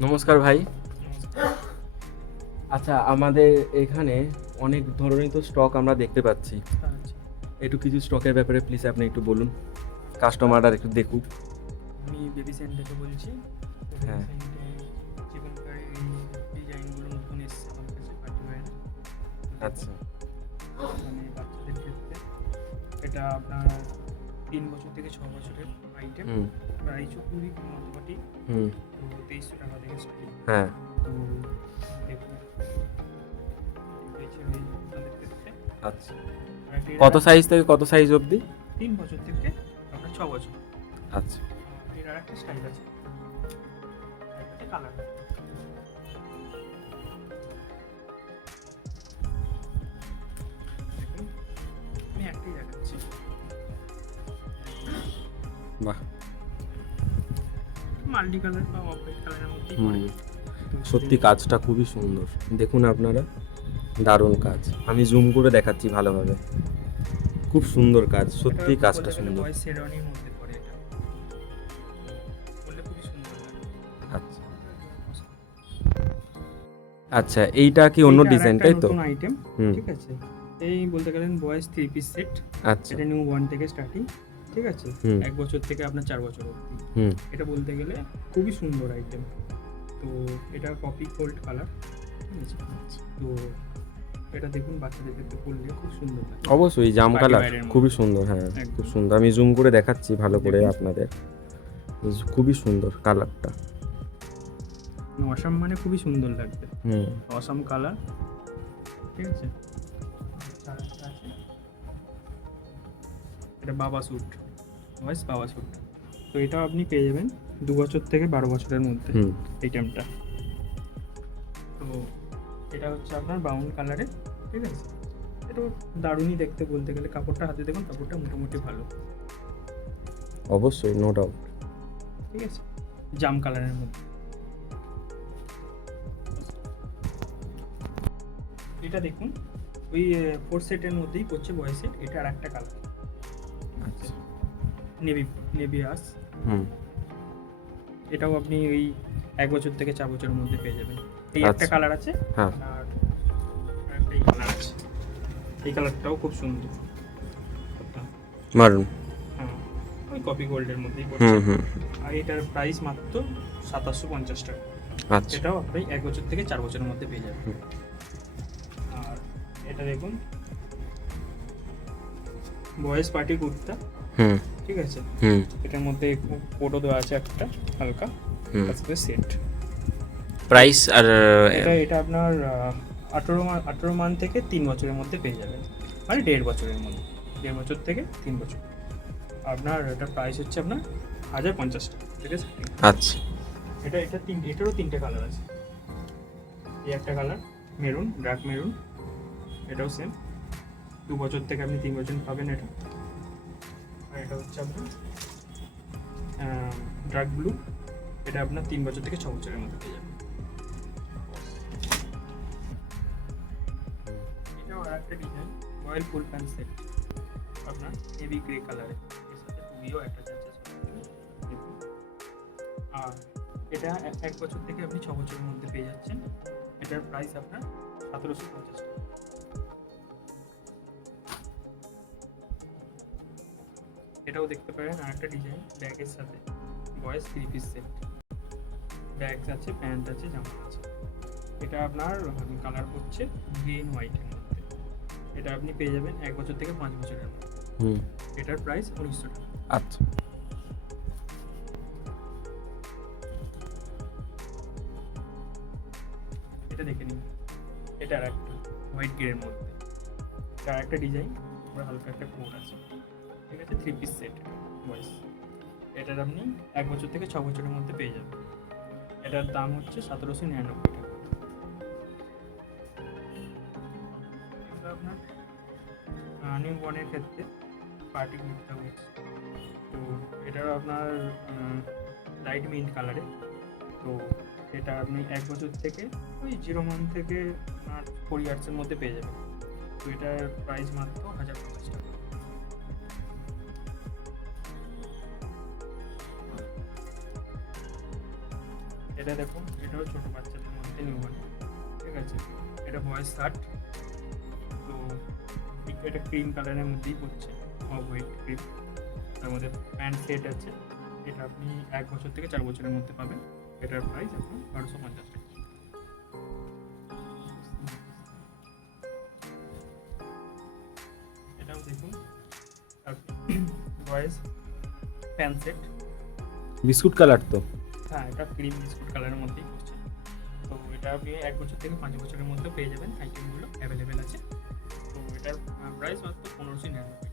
নমস্কার ভাই। আচ্ছা, আমাদের এখানে অনেক ধরনের তো স্টক আমরা দেখতে পাচ্ছি। আচ্ছা, একটু কিছু স্টকের ব্যাপারে প্লিজ আপনি একটু বলুন, নমস্কার। কাস্টমাররা একটু দেখুক। আমি বেবি সেন্ট থেকে বলছি। তো বেবি হ্যাঁ। সেন্টে চিকনকারি ডিজাইনগুলো নতুন এসেছে আমার কাছে পার্টি ওয়্যারে। তো দেখুন, আচ্ছা। মানে বাচ্চাদের ক্ষেত্রে এটা আপনার 3 বছর থেকে 6 বছরের আইটেম। হুম। প্রাইসও খুবই মোটামুটি। হুম। তো 2300 টাকা থেকে স্টার্টিং। হ্যাঁ। তো দেখুন, এটি রয়েছে ওই আপনাদের ক্ষেত্রে। আচ্ছা, আর এটি কত সাইজ থেকে কত সাইজ অবধি? 3 বছর থেকে আপনার 6 বছর। আচ্ছা। এর আর একটা স্টাইল আছে, একটা কালার। দেখুন, আমি একটাই দেখাচ্ছি। বাহ। মাল্টি কালার বা অফ হোয়াইট কালারের মধ্যেই পড়ে। হুম। তো সত্যি সেই- কাজটা খুবই সুন্দর, দেখুন আপনারা, দারুণ কাজ। আমি জুম করে দেখাচ্ছি ভালোভাবে, খুব সুন্দর কাজ, এটা সত্যি কাজটা বলতে গেলে সুন্দর। বয়েজ শেরওয়ানির মধ্যে পড়ে এটা। বললে খুবই সুন্দর লাগে। আচ্ছা। আচ্ছা, এইটা কি অন্য এইটা আর ডিজাইন একটা তাই তো? নতুন আইটেম। হুম। ঠিক আছে, এই বলতে গেলেন বয়েজ 3 পিস সেট। আচ্ছা। এটা নিউ 1 থেকে স্টার্টিং। ঠিক আছে, হুম। 1 বছর থেকে আপনার 4 বছর অবধি। হুম। এটা বলতে গেলে খুবই সুন্দর আইটেম। তো এটা কপি গোল্ড কালার। ঠিক আছে, তো এটা দেখুন বাচ্চাদের ক্ষেত্রে পরলে খুব সুন্দর লাগে। অবশ্যই জাম পার্টি কালার ওয়্যারের খুবই মধ্যে সুন্দর, হ্যাঁ। খুব একদম। সুন্দর, আমি জুম করে দেখাচ্ছি ভালো করে দেখুন, আপনাদের। খুবই সুন্দর কালারটা। অসাম মানে খুবই সুন্দর লাগবে। হুম। Awesome colour. ঠিক আছে, আরেকটা আছে, এটা বাবা স্যুট, ভয়েস বাবা স্যুট। তো এটাও আপনি পেয়ে যাবেন 2 বছর থেকে 12 বছরের মধ্যে হুম। আইটেমটা। তো এটা হচ্ছে আপনার ব্রাউন কালারে। ঠিক আছে, এটা দারুণই দেখতে বলতে গেলে। কাপড়টা হাতে দেখুন, কাপড়টা মোটামুটি ভালো। অবশ্যই, নো ডাউট। ঠিক আছে, জাম কালারের মধ্যে। এটা দেখুন, ওই 4 সেটের মধ্যেই পড়ছে বয়েজ সেট। এটা আর একটা কালার, আচ্ছা। নেভি নেভি আস। হুম। এটাও আপনি ওই 1 বছর থেকে 4 বছরের মধ্যে পেয়ে যাবেন। এই একটা আচ্ছা। কালার আছে, হ্যাঁ। আর একটা এই কালার আছে। এই কালারটাও খুব সুন্দর। মারুন। হ্যাঁ, ওই কপি গোল্ডের মধ্যেই পড়ছে। হুম। হুম। আর এটার প্রাইস মাত্র 2750 টাকা। আচ্ছা। এটাও আপনি 1 বছর থেকে 4 বছরের মধ্যে পেয়ে যাবেন। হুম। আর এটা দেখুন, বয়েজ পার্টি কুর্তা। হুম। ঠিক আছে, হুম। এটার মধ্যে ফটো দেওয়া আছে একটা হালকা, হুম। তার সাথে সেট। প্রাইস আর এটা এটা আপনার 18 মান থেকে 3 বছরের মধ্যে পেয়ে যাবেন, মানে 1.5 বছরের মধ্যে। 1.5 বছর থেকে 3 বছর। আপনার এটা প্রাইস হচ্ছে আপনার 1050 টাকা। ঠিক আছে, আচ্ছা। এটারও 3টে কালার আছে। এই একটা কালার মেরুন, ডার্ক মেরুন। এটাও সেম, 2 বছর থেকে আপনি 3 বছর পাবেন এটা। আর এটা হচ্ছে আপনার ডার্ক ব্লু। এটা আপনার 3 বছর থেকে 6 বছরের মধ্যে পেয়ে যাবেন। এটাও আর একটা design, royal full pant set, আপনার হেভি গ্রে কালারে। এর সাথে টুইও অ্যাটাচ আছে দেখুন। আর এটা 1 বছর থেকে আপনি 6 বছরের মধ্যে পেয়ে যাচ্ছেন। এটার প্রাইস আপনার 1750 টাকা। এটাও দেখতে পারেন আর একটা ডিজাইন ব্যাগের সাথে, বয়েজ 3 পিস সেট। ব্যাগ আছে, প্যান্ট আছে, জামা আছে। এটা আপনার কালার হচ্ছে গ্রিন হোয়াইটের মধ্যে। এটা আপনি পেয়ে যাবেন 1 বছর থেকে 5 বছরের মধ্যে। হুম। এটার প্রাইস 1900 টাকা। আচ্ছা। এটা দেখে নিন, এটা আর একটা হোয়াইট গ্রের মধ্যে। এটা আর একটা ডিজাইন, পুরো হালকা একটা কোট আছে। ঠিক আছে, 3 পিস সেট বয়েজ। এটার আপনি 1 বছর থেকে 6 বছরের মধ্যে পেয়ে যাবেন। এটার দাম হচ্ছে 1799 টাকা। এটা আপনার নিউ বর্নের ক্ষেত্রে পার্টি কুর্তা হচ্ছে। তো এটা আপনার লাইট মিন্ট কালারে। তো এটা আপনি 1 বছর থেকে ওই 0 মান থেকে আপনার 4 ইয়ার্সের মধ্যে পেয়ে যাবেন। তো এটার প্রাইস মাত্র 1050 টাকা। এটা এটা দেখুন, এটাও ছোটো বাচ্চাদের মধ্যে নিউবর্ন, ঠিক আছে। এটা বয়স 60। তো এটা ক্রিম কালারের মধ্যেই পড়ছে, অফ হোয়াইট ক্রিম। তার মধ্যে প্যান্ট সেট আছে। এটা আপনি 1 বছর থেকে 4 বছরের মধ্যে পাবেন। এটার প্রাইস এখন 1250 টাকা। এটাও দেখুন, boys pant set. Biscuit colour তো? হ্যাঁ, এটা ক্রিম বিস্কুট কালারের মধ্যেই পড়ছে। তো এটা আপনি 1 বছর থেকে 5 বছরের মধ্যে পেয়ে যাবেন, আইটেমগুলো অ্যাভেলেবেল আছে। তো এটার প্রাইস মাত্র 1599।